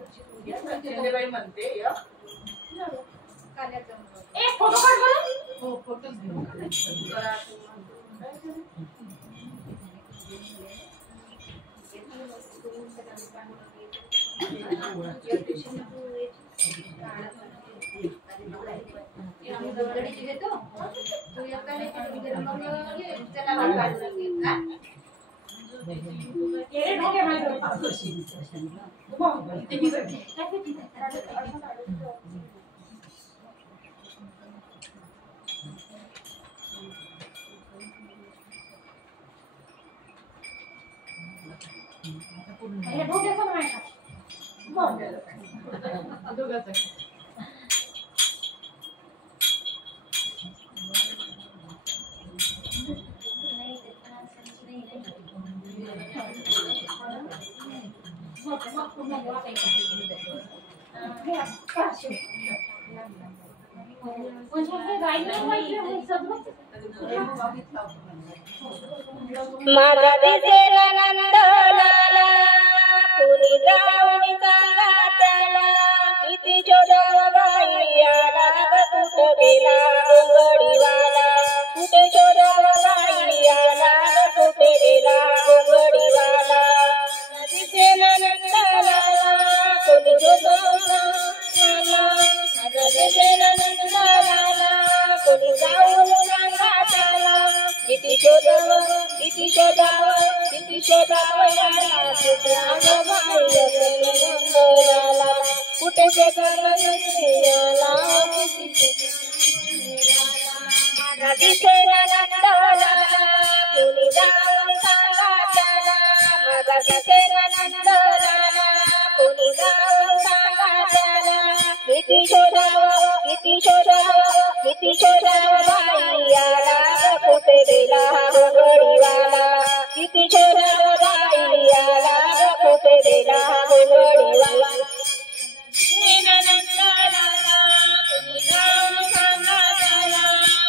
संध्याकाळी म्हणते एक फोटो काढ बरं. हो फोटोच घेऊ. माझा दिसेना नंदलाला कुणी जाऊन सांगा त्याला किती शोधाव बाई आला ग कुठं गेला गोंगडीवाला कुठे शोधाव बाई आला ग कुठे गेला गोंगडीवाला दिसेना नंदलाला कुणी शोधाव माझा दिसेना नंदलाला कुणी जाऊन सांगा त्याला किती शोधाव किती शोधाव किती शोधाव याला कुठे शोधाव याला माझा दिसेना नंदलाला कुणी जाऊन सांगा त्याला माझा दिसेना नंदलाला कुणी जाऊन सांगा त्याला किती शोधाव किती शोधाव किती शोधाव बाई आला कुठे गेला गोंगडीवाला किती शोधाव बाई आला कुठे गेला गोंगडीवाला कुणी जाऊन सांगा त्याला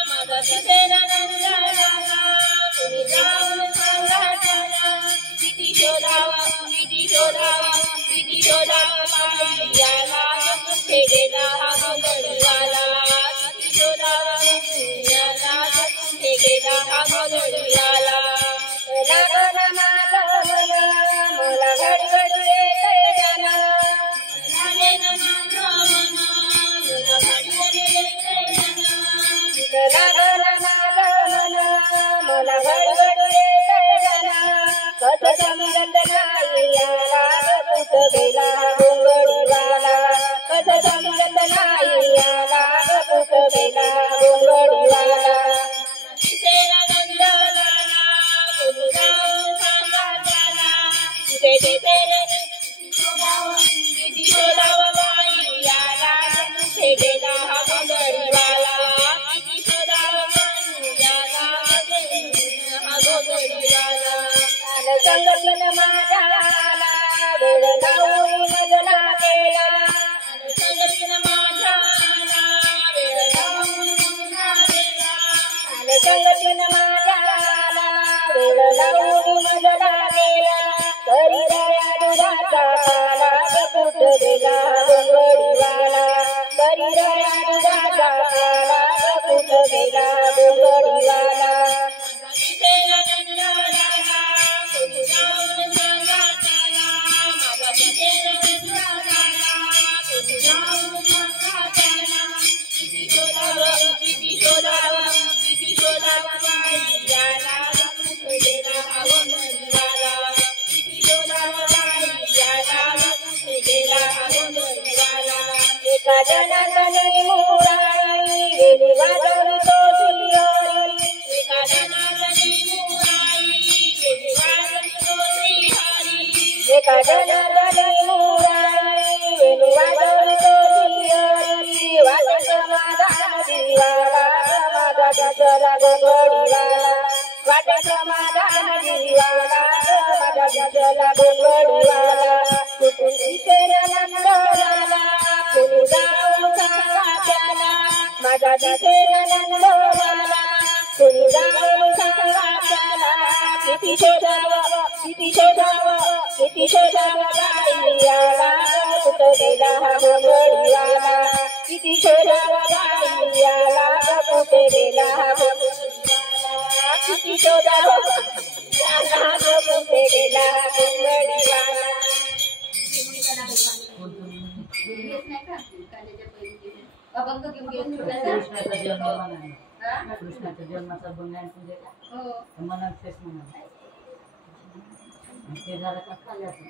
माझा दिसेना नंदलाला कुणी जाऊन सांगा त्याला किती शोधाव किती शोधाव किती शोधाव बाई आला कुठे गेला गोंगडीवाला किती शोधाव याला कुठे गेला गोंगडीवाला लागला माझा मला मला घडी घडी येते जाना लागेना माझा मला घडी घडी येते जाना लागला माझा मला घडी घडी येते जाना कसं समजत नाही याला कुठं गेला गोंगडीवाला कसं समजत नाही याला कुठं गेला गोंगडीवाला दिसेना नंदलाला कुणी जाऊन सांगा त्याला कुठे दिसेना किती शोधाव बाई आला कुठे गेला गोंगडीवाला किती शोधाव बाई आला गोंगडीवाला संगतीन माझ्या आला वेळ लावून मजला गेला संगतीन माझ्या आला वेळ लावून मजला गेला संगतीन माझ्या आला वेळ लावून मजला गेला करी दया दुधाचा आला कुठं गेला गोंगडीवाला करी दया दुधाचा आला कुठं गेला गोंगडीवाला दिसेना नंदलाला कुणी जाऊन सांगा त्याला माझा दिसेना नंदलाला कुणी जाऊन सांगा त्याला किती शोधाव किती शोधाव किती शोधाव बाई आला कुठे गेला गोंगडीवाला किती शोधाव बाई आला कुठे गेला गोंगडीवाला एका जनार्दनी मुराई गेली वाजवली तो श्रीहरी एका जनार्दनी मुराई गेली वाजवली तो श्रीहरी एका जनार्दनी मुराई गेली वाजवली तो श्रीहरी वाजत समाधान जीवाला माझा गजरा गोंगडीवाला वाजत समाधान जीवाला माझा गजरा गोंगडीवाला कुठून दिसेना नंदलाला कुणी जाऊन सांगा त्याला माझा दिसेना नंदलाला कुणी जाऊन सांगा त्याला किती शोधाव किती शोधावं बाईयाला कुठं गेला हा गोंधळीवाला किती शोधावं बाईयाला कुठे गेला हा गोंधळीवाला किती शोधावं कुठे गेला हा गोंधळीवाला कृष्णाच्या जन्माचा बंगाल मनात तेच म्हणाल ते झालं का खाल्ल्याचं